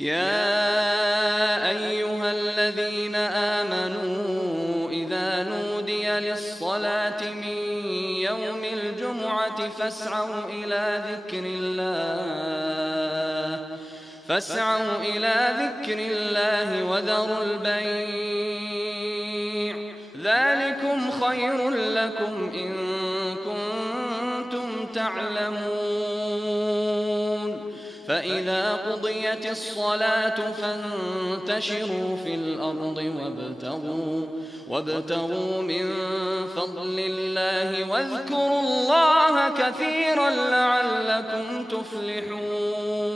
يا أيها الذين آمنوا إذا نودي للصلاة من يوم الجمعة فاسعوا إلى ذكر الله وذروا البيع ذلكم خير لكم إن كنتم تعلمون فإذا قضيت الصلاة فانتشروا في الأرض وابتغوا من فضل الله واذكروا الله كثيرا لعلكم تفلحون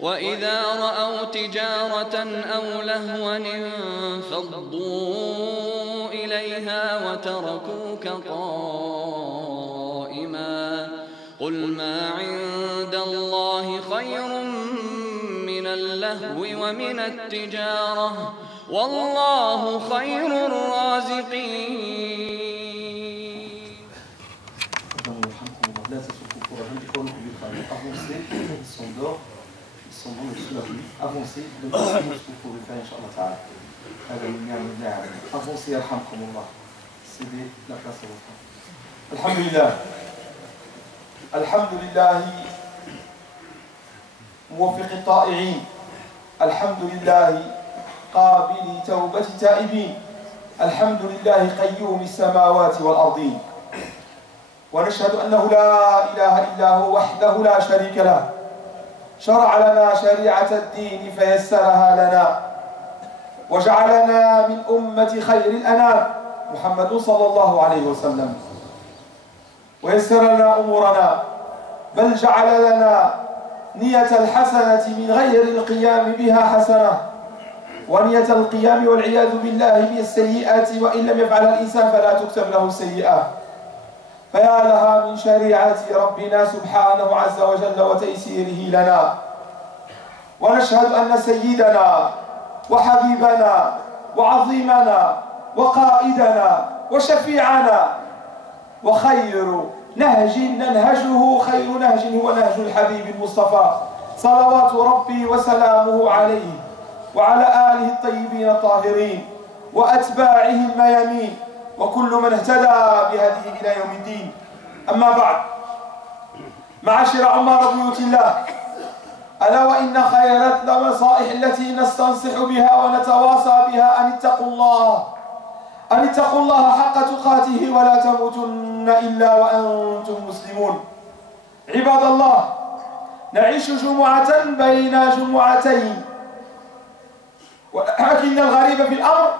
وإذا رأوا تجارة أو لهوا انفضوا إليها وتركوك قائما قل ما عند الله خير من اللهو ومن التجارة والله خير الرازقين. sont dans le soulagement, avancez, donc c'est ce que vous pouvez faire, Inch'Allah Ta'ala. Avancez, Alhamdulillah. Cédez la place à votre. Alhamdulillah. Alhamdulillah. موفق الطائعين. الحمد لله قابل توبة التائبين. الحمد لله قيوم السماوات والأرضين. ونشهد أنه لا إله إلا هو وحده لا شريك له. شرع لنا شريعة الدين فيسرها لنا وجعلنا من أمة خير الأنام محمد صلى الله عليه وسلم ويسر لنا أمورنا بل جعل لنا نية الحسنة من غير القيام بها حسنة ونية القيام والعياذ بالله بالسيئات وإن لم يفعل الإنسان فلا تكتب له سيئة فيا لها من شريعة ربنا سبحانه عز وجل وتيسيره لنا ونشهد أن سيدنا وحبيبنا وعظيمنا وقائدنا وشفيعنا وخير نهج ننهجه خير نهج هو نهج الحبيب المصطفى صلوات ربي وسلامه عليه وعلى آله الطيبين الطاهرين وأتباعه الميامين وكل من اهتدى بهديه إلى يوم الدين. أما بعد، معاشر عمار بيوت الله، ألا وإن خيرت النصائح التي نستنصح بها ونتواصى بها أن اتقوا الله حق تقاته ولا تموتن إلا وأنتم مسلمون. عباد الله، نعيش جمعة بين جمعتين، ولكن الغريب في الأمر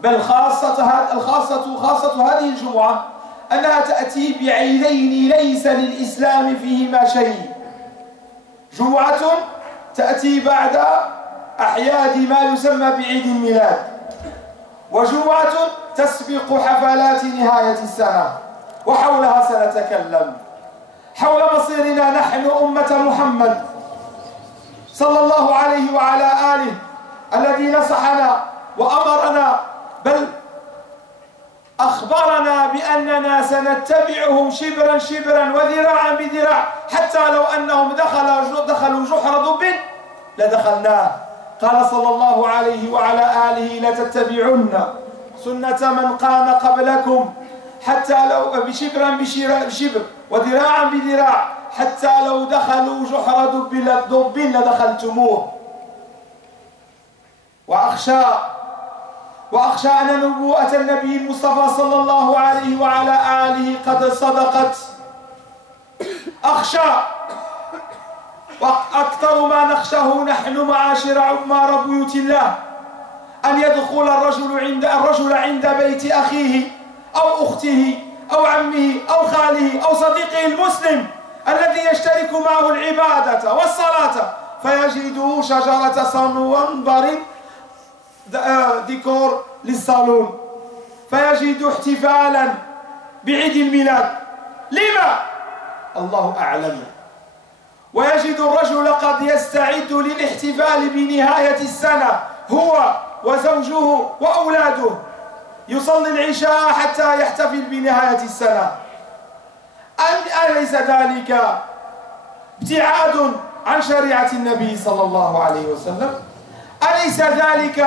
بل خاصة هذه الجمعة أنها تأتي بعيدين ليس للإسلام فيهما شيء. جمعة تأتي بعد أحياد ما يسمى بعيد الميلاد، وجمعة تسبق حفلات نهاية السنة، وحولها سنتكلم حول مصيرنا نحن أمة محمد صلى الله عليه وعلى آله الذي نصحنا وأمرنا بل أخبرنا بأننا سنتبعهم شبرا شبرا وذراعا بذراع حتى لو أنهم دخلوا جحر ضب لدخلناه. قال صلى الله عليه وعلى آله لتتبعن سنة من كان قبلكم حتى لو بشبرا بشبر وذراعا بذراع حتى لو دخلوا جحر ضب لدخلتموه. وأخشى أن نبوءة النبي المصطفى صلى الله عليه وعلى آله قد صدقت. أخشى وأكثر ما نخشاه نحن معاشر عمار بيوت الله أن يدخل الرجل عند بيت أخيه أو أخته أو عمه أو خاله أو صديقه المسلم الذي يشترك معه العبادة والصلاة فيجد شجرة صنوبر ديكور للصالون، فيجد احتفالا بعيد الميلاد. لما؟ الله أعلم. ويجد الرجل قد يستعد للاحتفال بنهاية السنة هو وزوجه وأولاده، يصلي العشاء حتى يحتفل بنهاية السنة. أليس ذلك ابتعاد عن شريعة النبي صلى الله عليه وسلم؟ أليس ذلك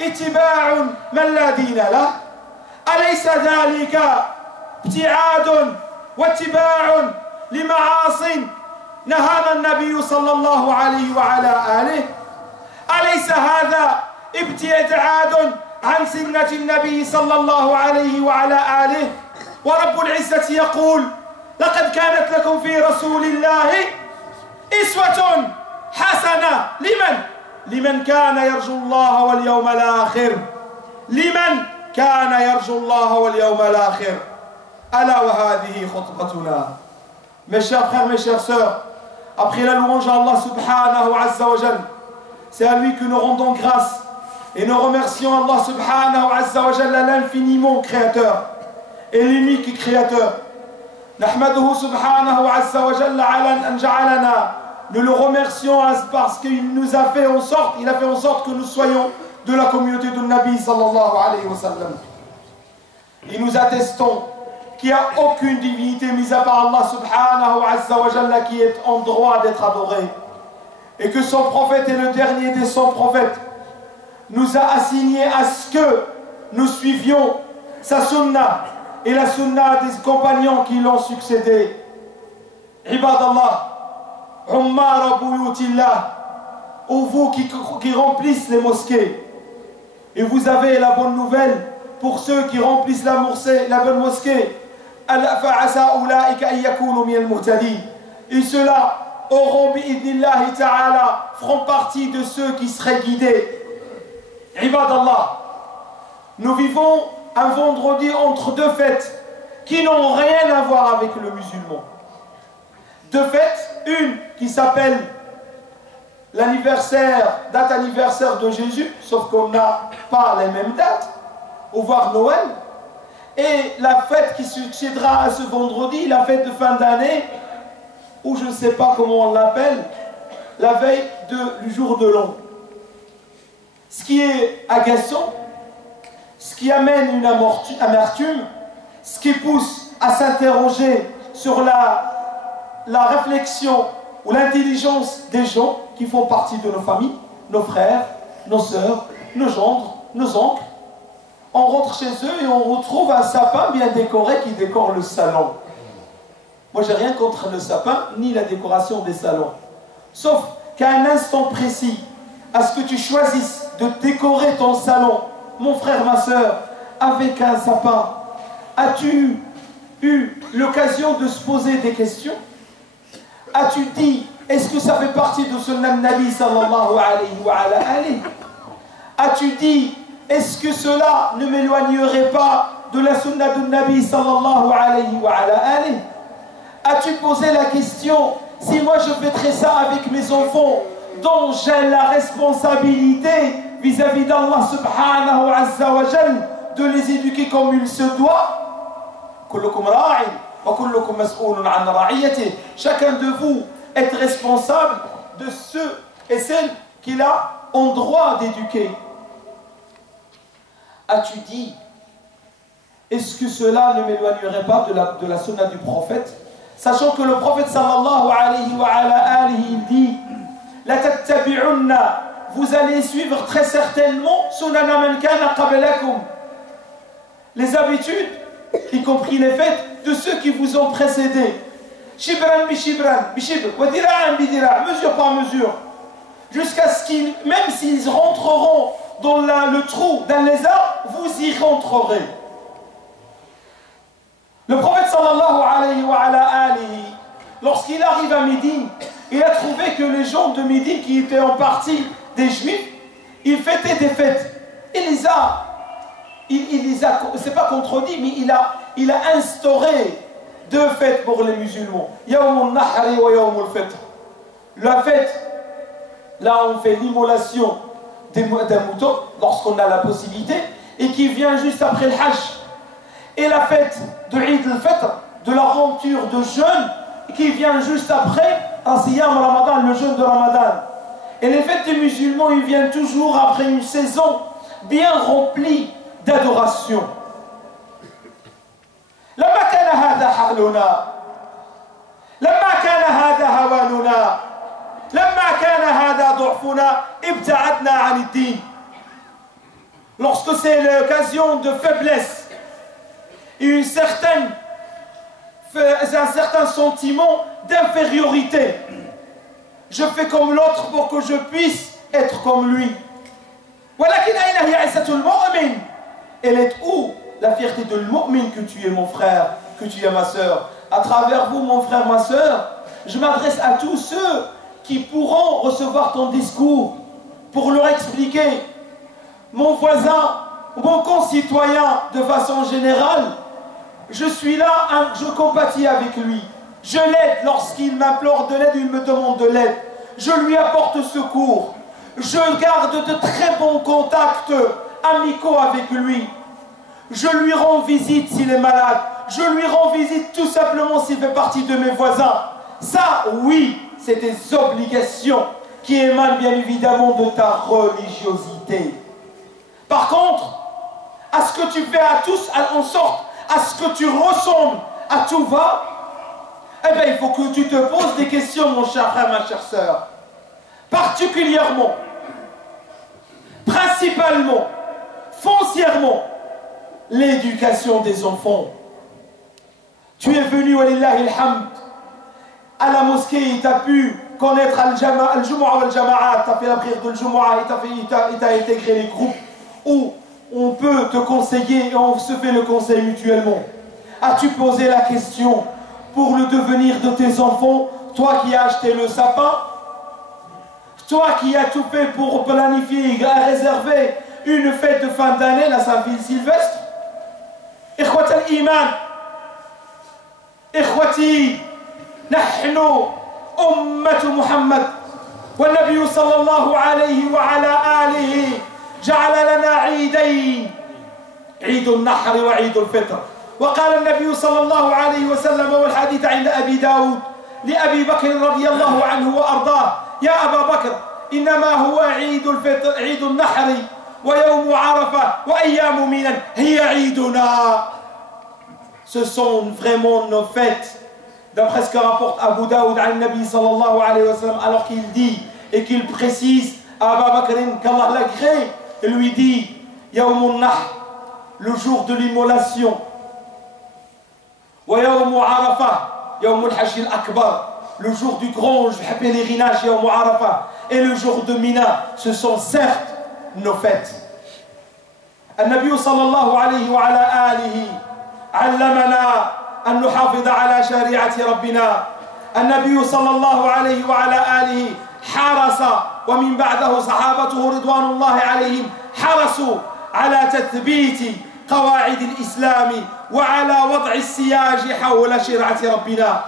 اتباع من لا دين له؟ أليس ذلك ابتعاد واتباع لمعاصٍ نهانا النبي صلى الله عليه وعلى آله؟ أليس هذا ابتعاد عن سنة النبي صلى الله عليه وعلى آله؟ ورب العزة يقول: لقد كانت لكم في رسول الله أسوة حسنة لمن كان يرجو الله واليوم الآخر. لمن كان يرجو الله واليوم الآخر. ألا وهذه خطبتنا. Mes chers frères, mes chères sœurs, après la louange à Allah subhanahu azza wa jal, c'est à lui que nous rendons grâce et nous remercions Allah subhanahu azza wa jal, l'infiniment créateur et l'unique créateur. Nahmaduhu subhanahu azza wa jal ala an ja'alana. Nous le remercions parce qu'il nous a fait en sorte, il a fait en sorte que nous soyons de la communauté de Nabi sallallahu alayhi wa sallam. Et nous attestons qu'il n'y a aucune divinité mise à part Allah subhanahu azza wa jalla qui est en droit d'être adoré. Et que son prophète est le dernier des 100 prophètes. Nous a assigné à ce que nous suivions sa sunna et la sunna des compagnons qui l'ont succédé. Ibadallah, Ummar buyutillah, ou vous qui remplissent les mosquées. Et vous avez la bonne nouvelle pour ceux qui remplissent la bonne mosquée. Et ceux-là auront bi'idnillahi ta'ala, feront partie de ceux qui seraient guidés. Ibadallah, nous vivons un vendredi entre deux fêtes qui n'ont rien à voir avec le musulman. Deux fêtes, une qui s'appelle date anniversaire de Jésus, sauf qu'on n'a pas les mêmes dates, ou voir Noël, et la fête qui succédera à ce vendredi, la fête de fin d'année, ou je ne sais pas comment on l'appelle, la veille du jour de l'an. Ce qui est agaçant, ce qui amène une amertume, ce qui pousse à s'interroger sur la réflexion ou l'intelligence des gens qui font partie de nos familles, nos frères, nos sœurs, nos gendres, nos oncles. On rentre chez eux et on retrouve un sapin bien décoré qui décore le salon. Moi, j'ai rien contre le sapin ni la décoration des salons. Sauf qu'à un instant précis, à ce que tu choisisses de décorer ton salon, mon frère, ma sœur, avec un sapin, as-tu eu l'occasion de se poser des questions? As-tu dit, est-ce que ça fait partie de Sunnah Nabi sallallahu alayhi wa alayhi? As-tu dit, est-ce que cela ne m'éloignerait pas de la Sunnah du Nabi sallallahu alayhi wa alayhi? As-tu posé la question, si moi je fêterais ça avec mes enfants, dont j'ai la responsabilité vis-à-vis d'Allah subhanahu azza wa jal, de les éduquer comme il se doit? Kullukum ra'in wa kullukum mas'oulun an ra'iyatihi. Chacun de vous est responsable de ceux et celles qu'il a en droit d'éduquer. As-tu dit, est-ce que cela ne m'éloignerait pas de la sunna du prophète? Sachant que le prophète sallallahu alayhi wa alihi, il dit, la tattabi'unna, vous allez suivre très certainement sunana man kana qablakum, les habitudes, y compris les fêtes de ceux qui vous ont précédés. Shibran bi shibran, bi shibr, wa dira'an bi dira', mesure par mesure, jusqu'à ce qu'ils, même s'ils rentreront dans le trou d'un lézard, vous y rentrerez. Le prophète sallallahu alayhi wa alihi, lorsqu'il arrive à Médine, il a trouvé que les gens de Médine, qui étaient en partie des Juifs, ils fêtaient des fêtes. Il les a, c'est pas contredit, mais il a instauré deux fêtes pour les musulmans. Yawm al-Nahri wa Yawm al-Fitr. La fête, là on fait l'immolation d'un mouton, lorsqu'on a la possibilité, et qui vient juste après le Hajj. Et la fête de Eid al-Fitr, de la rupture de jeûne, qui vient juste après un Siyam Ramadan, le jeûne de Ramadan. Et les fêtes des musulmans, ils viennent toujours après une saison bien remplie d'adoration. لما كان هذا حالنا لما كان هذا هواننا لما كان هذا ضعفنا ابتعدنا عن الدين. Lorsque c'est l'occasion de faiblesse et un certain sentiment d'infériorité, je fais comme l'autre pour que je puisse être comme lui. ولكن أين هي عزة المؤمن? Elle est où la fierté de l'mu'min que tu es mon frère, que tu es ma sœur? À travers vous, mon frère, ma sœur, je m'adresse à tous ceux qui pourront recevoir ton discours pour leur expliquer, mon voisin, mon concitoyen de façon générale, je suis là, je compatis avec lui, je l'aide lorsqu'il m'implore de l'aide, il me demande de l'aide, je lui apporte secours, je garde de très bons contacts amicaux avec lui, je lui rends visite s'il est malade, je lui rends visite tout simplement s'il fait partie de mes voisins. Ça, oui, c'est des obligations qui émanent bien évidemment de ta religiosité. Par contre, à ce que tu fais à tous, en sorte à ce que tu ressembles à tout va, eh bien, il faut que tu te poses des questions, mon cher frère, ma chère sœur. Particulièrement, principalement, foncièrement, l'éducation des enfants. Tu es venu, walillahi alhamd, à la mosquée, et tu as pu connaître al-Jumu'ah ou al-Jama'at, tu as fait la prière de al-Jumu'ah, et tu as intégré les groupes où on peut te conseiller et on se fait le conseil mutuellement. As-tu posé la question pour le devenir de tes enfants, toi qui as acheté le sapin, toi qui as tout fait pour planifier et réserver une fête de fin d'année, la Saint-Sylvestre? إخوة الإيمان، إخوتي، نحن أمة محمد، والنبي صلى الله عليه وعلى آله جعل لنا عيدين، عيد النحر وعيد الفطر. وقال النبي صلى الله عليه وسلم والحديث عند أبي داود لأبي بكر رضي الله عنه وأرضاه: يا أبا بكر، إنما هو عيد الفطر، عيد النحر ويوم عرفة وأيام منى هي عيدنا. Ce sont vraiment nos fêtes, d'après ce que rapporte Abu Daoud an Nabi sallallahu alayhi wa sallam, alors qu'il dit et qu'il précise à Abu Bakr qu'Allah l'agrée, et lui dit Yawmun Nahr, le jour de l'immolation, wa Yawm Arafah, Yawm al-Hajj al-Akbar, le jour du grand pèlerinage, Yawm Arafah, et le jour de Mina, ce sont certes nos fêtes. النبي صلى الله عليه وعلى آله علمنا أن نحافظ على شريعة ربنا. النبي صلى الله عليه وعلى آله حرص، ومن بعده صحابته رضوان الله عليهم حرصوا على تثبيت قواعد الإسلام وعلى وضع السياج حول شريعة ربنا.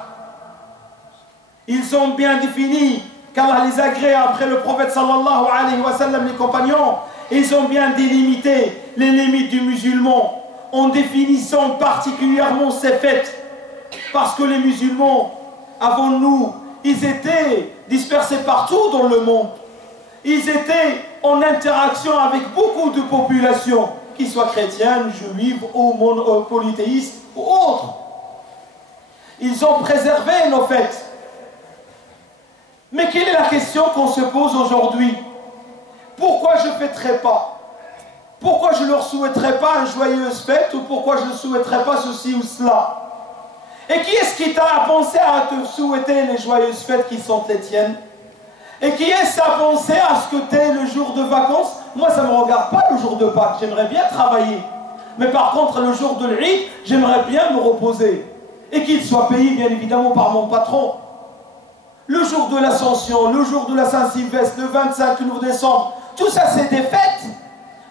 Ils ont bien défini, qu'Allah les agrée après le prophète sallallahu alayhi wa sallam, les compagnons, ils ont bien délimité les limites du musulman en définissant particulièrement ces fêtes, parce que les musulmans avant nous, ils étaient dispersés partout dans le monde, ils étaient en interaction avec beaucoup de populations, qu'ils soient chrétiennes, juives ou polythéistes ou autres. Ils ont préservé nos fêtes. Mais quelle est la question qu'on se pose aujourd'hui? Pourquoi je ne fêterai pas? Pourquoi je ne leur souhaiterais pas une joyeuse fête? Ou pourquoi je ne souhaiterais pas ceci ou cela? Et qui est-ce qui t'a pensé à te souhaiter les joyeuses fêtes qui sont les tiennes? Et qui est-ce qui a pensé à ce que tu aies le jour de vacances? Moi, ça ne me regarde pas le jour de Pâques, j'aimerais bien travailler. Mais par contre, le jour de l'Eid, j'aimerais bien me reposer. Et qu'il soit payé, bien évidemment, par mon patron. Le jour de l'Ascension, le jour de la Saint-Sylvestre, le 25 décembre, tout ça, c'est des fêtes.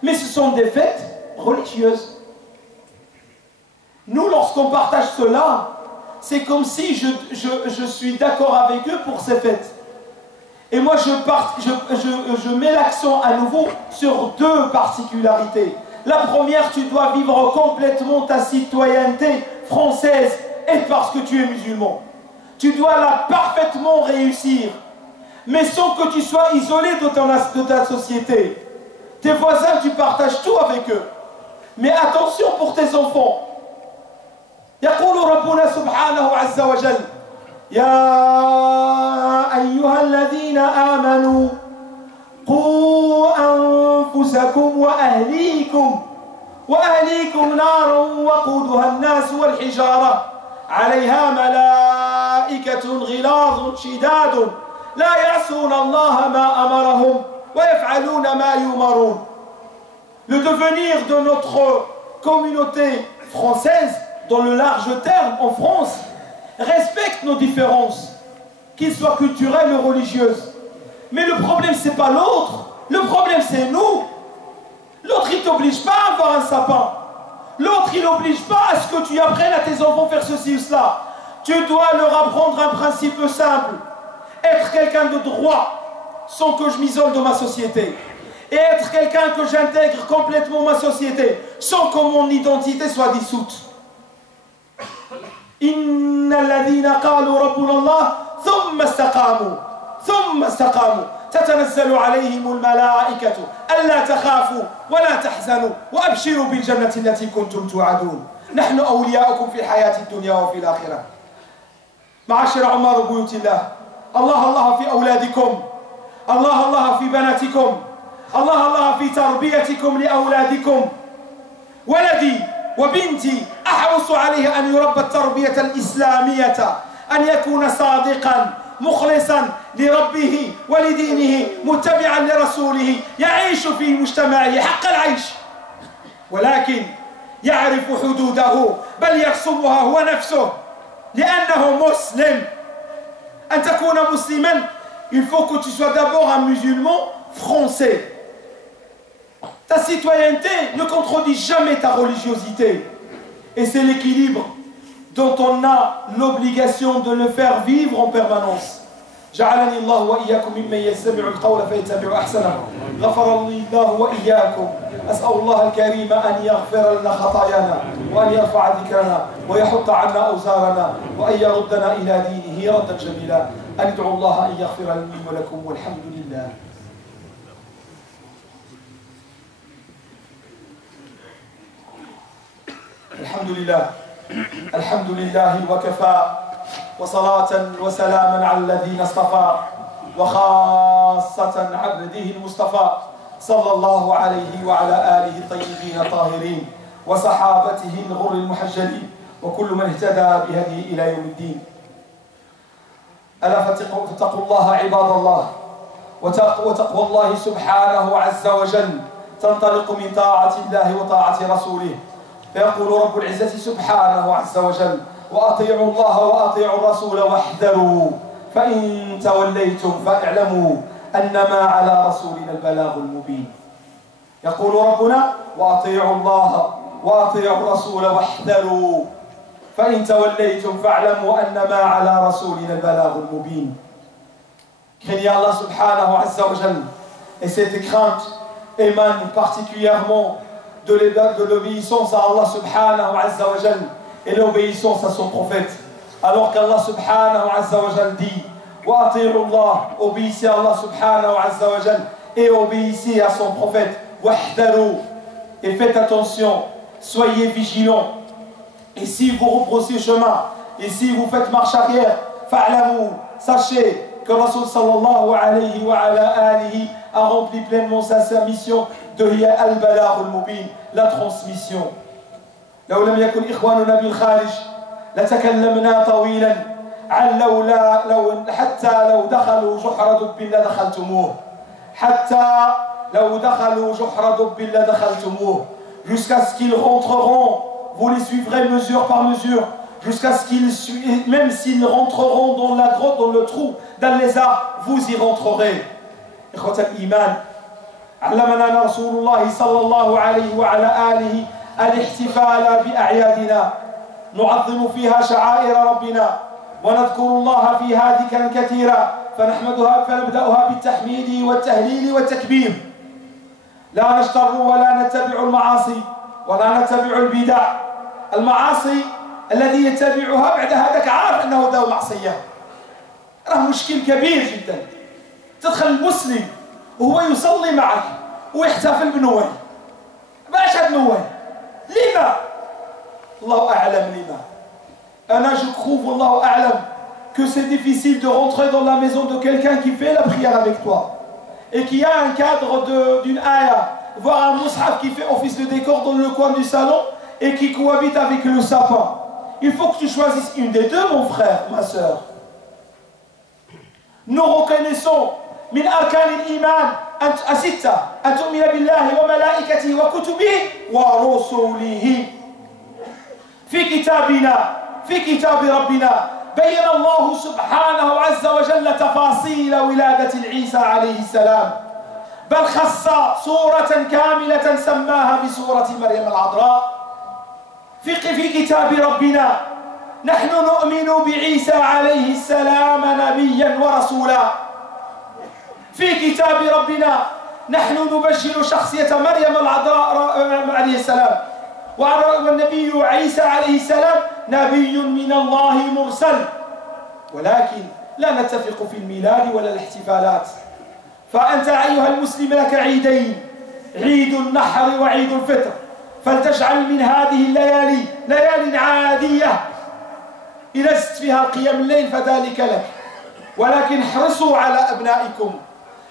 Mais ce sont des fêtes religieuses. Nous, lorsqu'on partage cela, c'est comme si je suis d'accord avec eux pour ces fêtes. Et moi, je mets l'accent à nouveau sur deux particularités. La première, tu dois vivre complètement ta citoyenneté française, et parce que tu es musulman. Tu dois la parfaitement réussir, mais sans que tu sois isolé de ta société. Tes voisins, tu partages tout avec eux. Mais attention pour tes enfants. يقول ربنا سبحانه عز وجل: يا أيها الذين آمنوا قوا أنفسكم وأهليكم نارا وقودها الناس والحجارة عليها ملائكة غلاظ شداد لا يعصون الله ما أمرهم ويفعلون ما يؤمرون. Le devenir de notre communauté française, dans le large terme, en France, respecte nos différences, qu'ils soient culturelles ou religieuses. Mais le problème, c'est pas l'autre. Le problème, c'est nous. L'autre, il t'oblige pas à avoir un sapin. L'autre, il n'oblige pas à ce que tu apprennes à tes enfants faire ceci ou cela. Tu dois leur apprendre un principe simple. Être quelqu'un de droit, sans que je m'isole de ma société. Et être quelqu'un que j'intègre complètement ma société, sans que mon identité soit dissoute. Inna alladhina qalu rabbuna Allah, thumma istaqamu. تتنزل عليهم الملائكة ألا تخافوا ولا تحزنوا وأبشروا بالجنة التي كنتم توعدون نحن أولياؤكم في الحياة الدنيا وفي الآخرة. معاشر عمار بيوت الله، الله في أولادكم، الله في بناتكم، الله في تربيتكم لأولادكم. ولدي وبنتي أحرص عليه أن يربى التربية الإسلامية، أن يكون صادقا مخلصا لربه ولدينه متبعا لرسوله، يعيش في مجتمعه حق العيش، ولكن يعرف حدوده بل يرسمها هو نفسه لأنه مسلم. أن تكون مسلما، il faut que tu sois d'abord un musulman français. Ta citoyenneté ne contredit jamais ta religiosité, et c'est l'équilibre dont on a l'obligation de le faire vivre en permanence. جعلني الله وإياكم ممن يستمع القول فيتبع أحسنه. غفر لي الله وإياكم. أسأل الله الكريم أن يغفر لنا خطايانا وأن يرفع ذكرنا ويحط عنا أوزارنا وأن يردنا إلى دينه ردا جميلا. أن ادعوا الله أن يغفر لي ولكم والحمد لله. الحمد لله وكفى وصلاة وسلاما على الذين اصطفى وخاصة عبده المصطفى صلى الله عليه وعلى آله الطيبين الطاهرين وصحابته الغر المحجلين وكل من اهتدى بهديه إلى يوم الدين. ألا فاتقوا الله عباد الله، وتقوى الله سبحانه عز وجل تنطلق من طاعة الله وطاعة رسوله. فيقول رب العزة سبحانه عز وجل: وأطيعوا الله وأطيعوا الرسول واحذروا فإن توليتم فاعلموا أنما على رسولنا البلاغ المبين. يقول ربنا: وأطيعوا الله وأطيعوا الرسول واحذروا فإن توليتم فاعلموا أنما على رسولنا البلاغ المبين. Craignez Allah subhanahu azza wa jal, et cette crainte émane particulièrement de l'obéissance à Allah subhanahu azza wa jal et l'obéissance à son prophète. Alors qu'Allah subhanahu azza wa jal dit: wa ati'u Allah, obéissez à Allah subhanahu azza wa jal et obéissez à son prophète. Wahdaru, et faites attention, soyez vigilants. Et si vous rebroussez chemin, et si vous faites marche arrière, fa'lamu, sachez que Rasul sallallahu alayhi wa ala alihi a rempli pleinement sa mission de al-balagh al-mubin, la transmission. لو لم يكن إخواننا بالخارج لتكلمنا طويلا عن حتى لو دخلوا جحر دب لدخلتموه، حتى لو دخلوا جحر دب لدخلتموه، jusqu'à ce qu'ils rentreront, vous les suivrez mesure par mesure, jusqu'à ce qu'ils, même s'ils rentreront dans la grotte, dans le trou, dans les arbres, vous y rentrerez. إخوة الإيمان، علمنا رسول الله صلى الله عليه وعلى آله الاحتفال بأعيادنا، نعظم فيها شعائر ربنا ونذكر الله فيها ذكرا كثيرا، فنبدأها بالتحميد والتهليل والتكبير. لا نشتر ولا نتبع المعاصي ولا نتبع البدع. المعاصي الذي يتبعها بعد هذاك عارف أنه ذو معصية، راه مشكل كبير جدا. تدخل المسلم وهو يصلي معك ويحتفل بنواه، باش هاد نواه؟ لما؟ الله أعلم لما. أنا جو كروف والله أعلم que c'est difficile de rentrer dans la maison de quelqu'un qui fait la prière avec toi et qui a un cadre d'une aya, voire un mushaf qui fait office de décor dans le coin du salon et qui cohabite avec le sapin. Il faut que tu choisisses une des deux, mon frère, ma soeur. Nous reconnaissons min arkan al-iman الستة أن تؤمن بالله وملائكته وكتبه ورسله. في كتابنا في كتاب ربنا بين الله سبحانه عز وجل تفاصيل ولادة عيسى عليه السلام، بل خص سورة كاملة سماها بسورة مريم العذراء. في كتاب ربنا نحن نؤمن بعيسى عليه السلام نبيا ورسولا. في كتاب ربنا نحن نبشر شخصية مريم العذراء عليه السلام، والنبي عيسى عليه السلام نبي من الله مرسل، ولكن لا نتفق في الميلاد ولا الاحتفالات. فأنت أيها المسلم لك عيدين، عيد النحر وعيد الفطر، فلتجعل من هذه الليالي ليال عادية إذا زدت فيها قيام الليل فذلك لك، ولكن احرصوا على أبنائكم،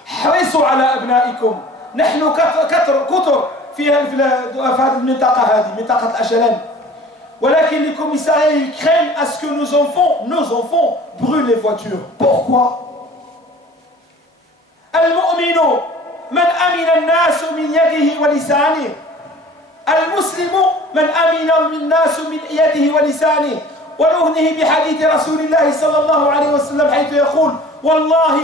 احرصوا على أبنائكم. نحن كثر في هذه المنطقة، هذه منطقة الأشلان، ولكن les commissariats ils craignent à ce que nos enfants brûlent les voitures. Pourquoi? المؤمن من أمن الناس من يده ولسانه، المسلم من أمن الناس من يده ولسانه. ونهنه بحديث رسول الله صلى الله عليه وسلم حيث يقول والله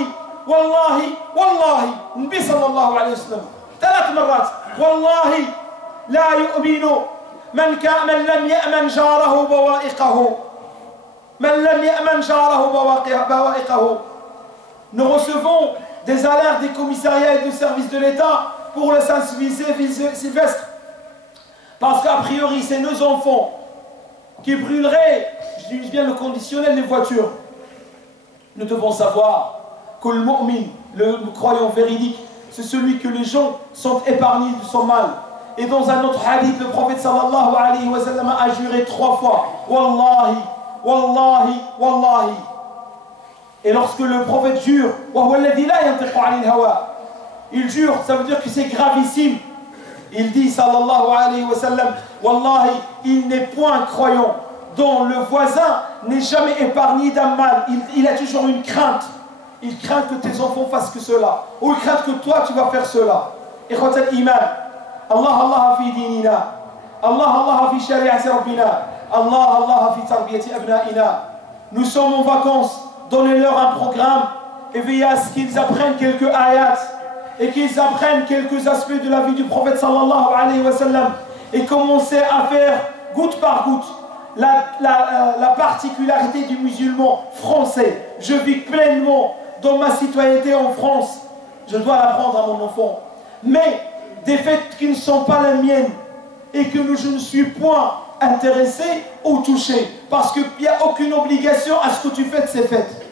والله والله، النبي صلى الله عليه وسلم 3 مرات، والله لا يؤمن من لم يأمن جاره بوائقه، من لم يأمن جاره بوائقه. Nous recevons des alertes des commissariats et des services de l'État pour le Saint-Sylvestre, parce qu'a priori c'est nos enfants qui brûleraient, je dis bien le conditionnel, les voitures. Nous devons savoir que le mu'min, le croyant véridique, c'est celui que les gens sont épargnés de son mal. Et dans un autre hadith, le prophète sallallahu alayhi wa sallam a juré 3 fois Wallahi, Wallahi, Wallahi. Et lorsque le prophète jure, il jure, ça veut dire que c'est gravissime. Il dit sallallahu alayhi wa sallam Wallahi, il n'est point croyant dont le voisin n'est jamais épargné d'un mal. Il a toujours une crainte. Il craint que tes enfants fassent que cela, ou il craint que toi tu vas faire cela. Ikhwat al-iman, Allah Allah fi dinina, Allah Allah fi shari'ati rabbina, Allah Allah fi tarbiyati abna'ina. Nous sommes en vacances, donnez-leur un programme et veillez à ce qu'ils apprennent quelques ayats et qu'ils apprennent quelques aspects de la vie du prophète sallallahu alayhi wa sallam, et commencez à faire goutte par goutte la particularité du musulman français. Je vis pleinement dans ma citoyenneté en France, je dois l'apprendre à mon enfant. Mais des faits qui ne sont pas les miennes et que je ne suis point intéressé ou touché, parce qu'il n'y a aucune obligation à ce que tu fais ces fêtes.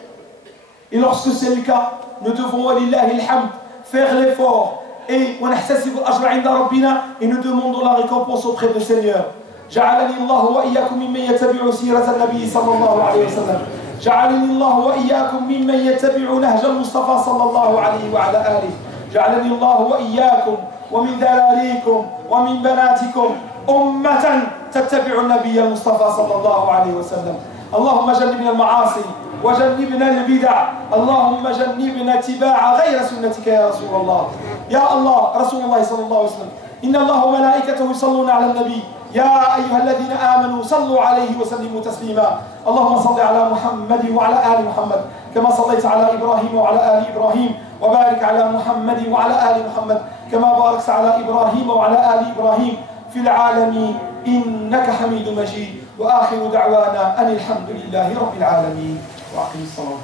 Et lorsque c'est le cas, nous devons, walillahi alhamd, faire l'effort et nous demandons la récompense auprès du Seigneur. جعلني الله وإياكم ممن يتبع سيرة النبي صلى الله عليه وسلم، جعلني الله وإياكم ممن يتبع نهج المصطفى صلى الله عليه وعلى آله، جعلني الله وإياكم ومن ذراريكم ومن بناتكم أمة تتبع النبي المصطفى صلى الله عليه وسلم. اللهم جنبنا المعاصي وجنبنا البدع، اللهم جنبنا اتباع غير سنتك يا رسول الله. يا الله رسول الله صلى الله عليه وسلم إن الله وملائكته يصلون على النبي يا أيها الذين آمنوا صلوا عليه وسلموا تسليما. اللهم صل على محمد وعلى آل محمد كما صليت على إبراهيم وعلى آل إبراهيم، وبارك على محمد وعلى آل محمد كما باركت على إبراهيم وعلى آل إبراهيم في العالمين إنك حميد مجيد. وآخر دعوانا أن الحمد لله رب العالمين. وأقم الصلاة.